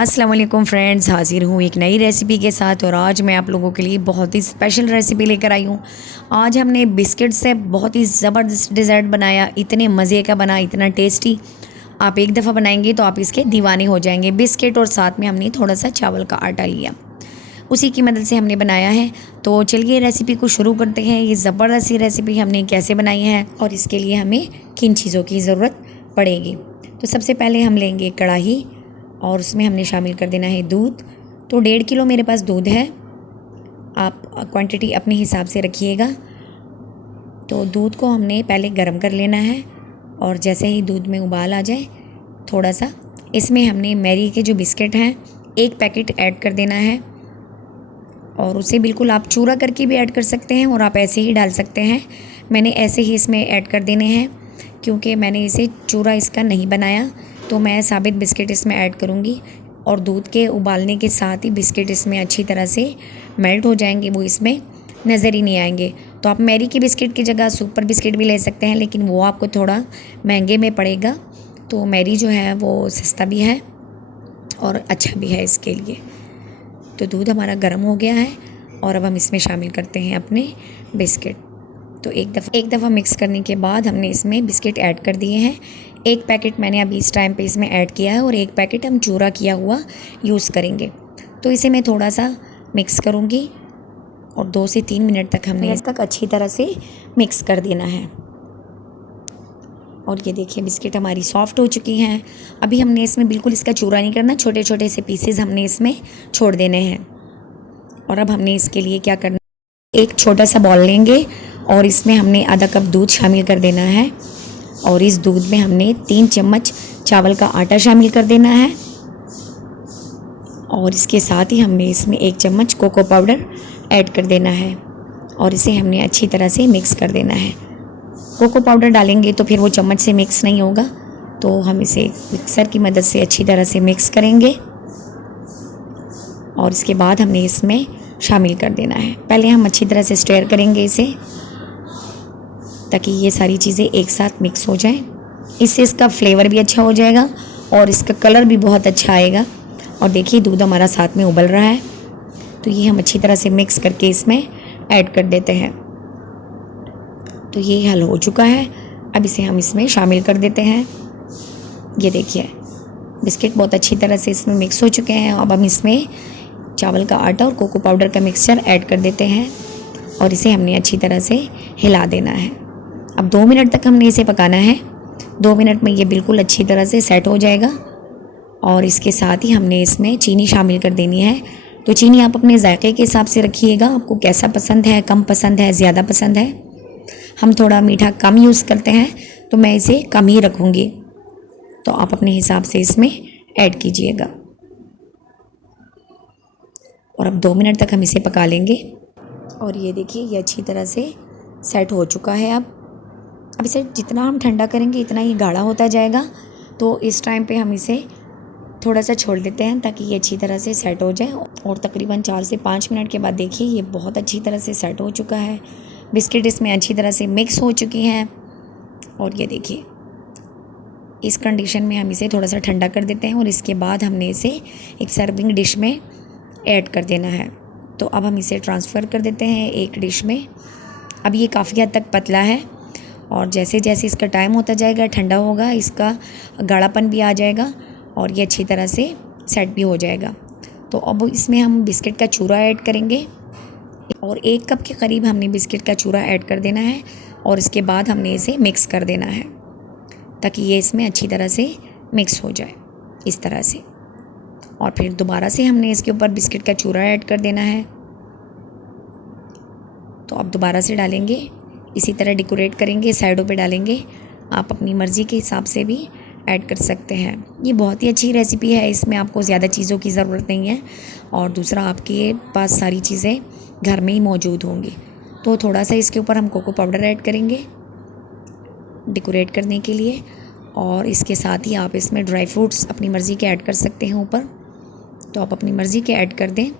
अस्सलाम वालेकुम फ्रेंड्स, हाज़िर हूँ एक नई रेसिपी के साथ। और आज मैं आप लोगों के लिए बहुत ही स्पेशल रेसिपी लेकर आई हूँ। आज हमने बिस्किट से बहुत ही ज़बरदस्त डिज़र्ट बनाया, इतने मज़े का बना, इतना टेस्टी। आप एक दफ़ा बनाएंगे तो आप इसके दीवाने हो जाएंगे। बिस्किट और साथ में हमने थोड़ा सा चावल का आटा लिया, उसी की मदद से हमने बनाया है। तो चलिए रेसिपी को शुरू करते हैं। ये ज़बरदस्त सी रेसिपी हमने कैसे बनाई है और इसके लिए हमें किन चीज़ों की ज़रूरत पड़ेगी। तो सबसे पहले हम लेंगे कढ़ाई और उसमें हमने शामिल कर देना है दूध। तो 1.5 किलो मेरे पास दूध है, आप क्वांटिटी अपने हिसाब से रखिएगा। तो दूध को हमने पहले गर्म कर लेना है और जैसे ही दूध में उबाल आ जाए थोड़ा सा, इसमें हमने मैरी के जो बिस्किट हैं 1 पैकेट ऐड कर देना है। और उसे बिल्कुल आप चूरा करके भी ऐड कर सकते हैं और आप ऐसे ही डाल सकते हैं। मैंने ऐसे ही इसमें ऐड कर देने हैं क्योंकि मैंने इसे चूरा इसका नहीं बनाया, तो मैं साबित बिस्किट इसमें ऐड करूँगी। और दूध के उबालने के साथ ही बिस्किट इसमें अच्छी तरह से मेल्ट हो जाएंगे, वो इसमें नज़र ही नहीं आएंगे। तो आप मैरी के बिस्किट की जगह सुपर बिस्किट भी ले सकते हैं, लेकिन वो आपको थोड़ा महंगे में पड़ेगा। तो मैरी जो है वो सस्ता भी है और अच्छा भी है इसके लिए। तो दूध हमारा गर्म हो गया है और अब हम इसमें शामिल करते हैं अपने बिस्किट। तो एक दफ़ा मिक्स करने के बाद हमने इसमें बिस्किट ऐड कर दिए हैं। 1 पैकेट मैंने अभी इस टाइम पे इसमें ऐड किया है और 1 पैकेट हम चूरा किया हुआ यूज़ करेंगे। तो इसे मैं थोड़ा सा मिक्स करूँगी और 2 से 3 मिनट तक हमने इस तक अच्छी तरह से मिक्स कर देना है। और ये देखिए बिस्किट हमारी सॉफ्ट हो चुकी हैं। अभी हमने इसमें बिल्कुल इसका चूरा नहीं करना, छोटे छोटे से पीसेस हमने इसमें छोड़ देने हैं। और अब हमने इसके लिए क्या करना, एक छोटा सा बॉल लेंगे और इसमें हमने आधा कप दूध शामिल कर देना है। और इस दूध में हमने 3 चम्मच चावल का आटा शामिल कर देना है। और इसके साथ ही हमने इसमें 1 चम्मच कोको पाउडर ऐड कर देना है और इसे हमने अच्छी तरह से मिक्स कर देना है। कोको पाउडर डालेंगे तो फिर वो चम्मच से मिक्स नहीं होगा, तो हम इसे मिक्सर की मदद से अच्छी तरह से मिक्स करेंगे। और इसके बाद हमने इसमें शामिल कर देना है। पहले हम अच्छी तरह से स्टेयर करेंगे इसे, ताकि ये सारी चीज़ें एक साथ मिक्स हो जाएं। इससे इसका फ्लेवर भी अच्छा हो जाएगा और इसका कलर भी बहुत अच्छा आएगा। और देखिए दूध हमारा साथ में उबल रहा है, तो ये हम अच्छी तरह से मिक्स करके इसमें ऐड कर देते हैं। तो ये हल हो चुका है, अब इसे हम इसमें शामिल कर देते हैं। ये देखिए बिस्किट बहुत अच्छी तरह से इसमें मिक्स हो चुके हैं। अब हम इसमें चावल का आटा और कोको पाउडर का मिक्सचर ऐड कर देते हैं और इसे हमने अच्छी तरह से हिला देना है। अब 2 मिनट तक हमने इसे पकाना है। 2 मिनट में ये बिल्कुल अच्छी तरह से सेट हो जाएगा। और इसके साथ ही हमने इसमें चीनी शामिल कर देनी है। तो चीनी आप अपने जायके के हिसाब से रखिएगा, आपको कैसा पसंद है, कम पसंद है, ज़्यादा पसंद है। हम थोड़ा मीठा कम यूज़ करते हैं तो मैं इसे कम ही रखूँगी, तो आप अपने हिसाब से इसमें ऐड कीजिएगा। और अब 2 मिनट तक हम इसे पका लेंगे। और ये देखिए ये अच्छी तरह से सेट हो चुका है। अब इसे जितना हम ठंडा करेंगे इतना ही गाढ़ा होता जाएगा। तो इस टाइम पे हम इसे थोड़ा सा छोड़ देते हैं ताकि ये अच्छी तरह से सेट हो जाए। और तकरीबन 4 से 5 मिनट के बाद देखिए ये बहुत अच्छी तरह से सेट हो चुका है। बिस्किट इसमें अच्छी तरह से मिक्स हो चुकी हैं। और ये देखिए इस कंडीशन में हम इसे थोड़ा सा ठंडा कर देते हैं और इसके बाद हमने इसे एक सर्विंग डिश में ऐड कर देना है। तो अब हम इसे ट्रांसफ़र कर देते हैं एक डिश में। अब ये काफ़ी हद तक पतला है और जैसे जैसे इसका टाइम होता जाएगा ठंडा होगा, इसका गाढ़ापन भी आ जाएगा और ये अच्छी तरह से सेट भी हो जाएगा। तो अब इसमें हम बिस्किट का चूरा ऐड करेंगे और 1 कप के करीब हमने बिस्किट का चूरा ऐड कर देना है। और इसके बाद हमने इसे मिक्स कर देना है ताकि ये इसमें अच्छी तरह से मिक्स हो जाए इस तरह से। और फिर दोबारा से हमने इसके ऊपर बिस्किट का चूरा ऐड कर देना है। तो अब दोबारा से डालेंगे, इसी तरह डेकोरेट करेंगे, साइडों पे डालेंगे। आप अपनी मर्ज़ी के हिसाब से भी ऐड कर सकते हैं। ये बहुत ही अच्छी रेसिपी है, इसमें आपको ज़्यादा चीज़ों की ज़रूरत नहीं है और दूसरा आपके पास सारी चीज़ें घर में ही मौजूद होंगी। तो थोड़ा सा इसके ऊपर हम कोको पाउडर ऐड करेंगे डेकोरेट करने के लिए। और इसके साथ ही आप इसमें ड्राई फ्रूट्स अपनी मर्ज़ी के ऐड कर सकते हैं ऊपर, तो आप अपनी मर्ज़ी के ऐड कर दें।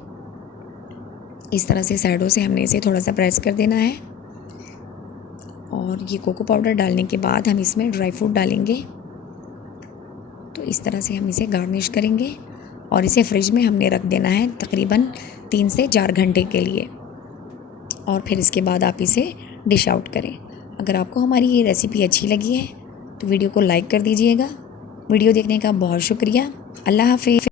इस तरह से साइडों से हमने इसे थोड़ा सा प्रेस कर देना है। और ये कोको पाउडर डालने के बाद हम इसमें ड्राई फ्रूट डालेंगे। तो इस तरह से हम इसे गार्निश करेंगे और इसे फ्रिज में हमने रख देना है तकरीबन 3 से 4 घंटे के लिए, और फिर इसके बाद आप इसे डिश आउट करें। अगर आपको हमारी ये रेसिपी अच्छी लगी है तो वीडियो को लाइक कर दीजिएगा। वीडियो देखने का बहुत शुक्रिया। अल्लाह हाफ़िज़।